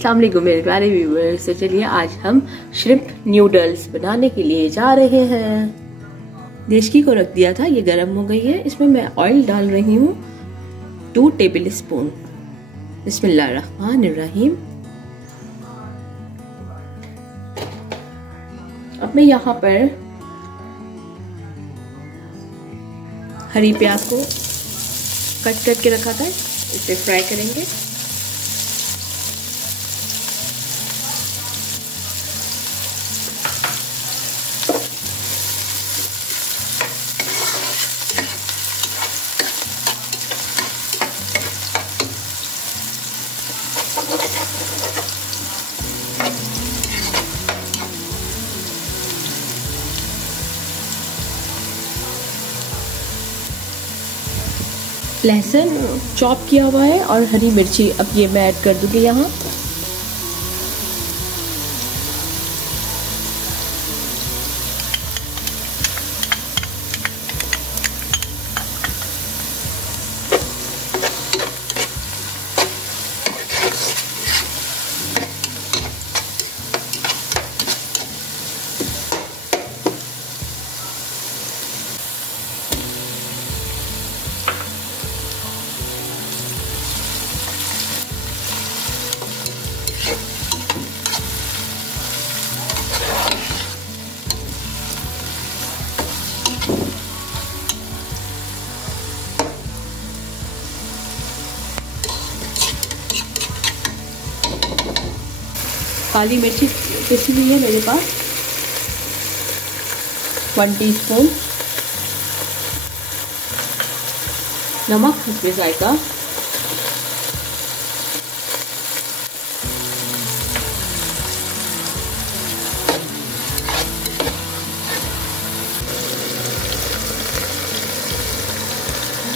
अस्सलाम वालेकुम मेरे प्यारे व्यूअर्स। तो चलिए आज हम श्रिम्प नूडल्स बनाने के लिए जा रहे हैं। देशकी को रख दिया था, ये गर्म हो गई है। इसमें मैं ऑयल डाल रही हूँ 2 टेबल स्पून। बिस्मिल्लाहिर्रहमानिर्रहीम। अब मैं यहाँ पर हरी प्याज को कट करके रखा था, इसे फ्राई करेंगे। लहसुन चॉप किया हुआ है और हरी मिर्ची अब ये मैं ऐड कर दूंगी यहाँ। काली मिर्ची पिसी हुई है मेरे पास 1 टीस्पून, नमक हस्बे जायका,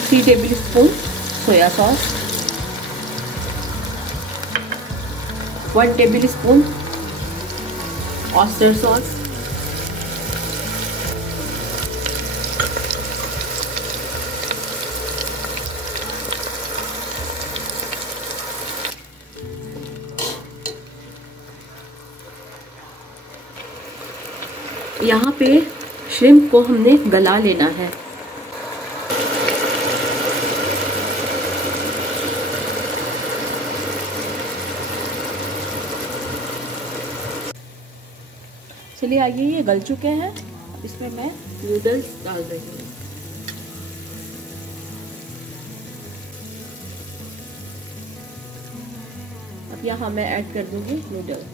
three tablespoon soya sauce, 1 tablespoon oyster sauce, यहाँ पे श्रिम्प को हमने गला लेना है। चलिए आइए, ये गल चुके हैं। अब इसमें मैं नूडल्स डाल रही हूँ। अब यहाँ मैं ऐड कर दूंगी नूडल।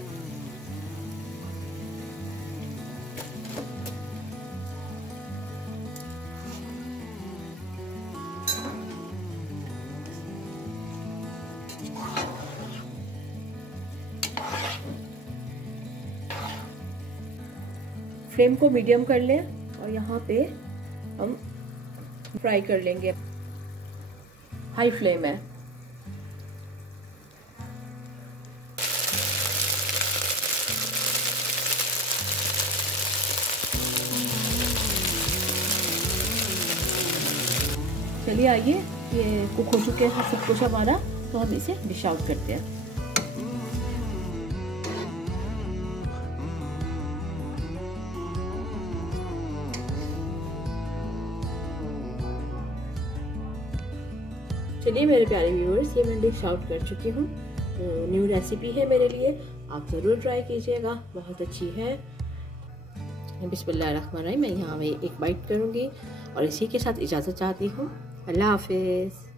फ्लेम को मीडियम कर लें और यहाँ पे हम फ्राई कर लेंगे। हाई फ्लेम है। चलिए आइए, ये कुक हो चुके हैं सब कुछ हमारा, तो हम इसे डिश आउट करते हैं। चलिए मेरे प्यारे व्यूअर्स, ये मैं डिश आउट कर चुकी हूँ। न्यू रेसिपी है मेरे लिए, आप ज़रूर ट्राई कीजिएगा, बहुत अच्छी है। बिस्मिल्लाहिर्रहमानिर्रहीम। मैं यहाँ में एक बाइट करूँगी और इसी के साथ इजाज़त चाहती हूँ। अल्लाह हाफिज़।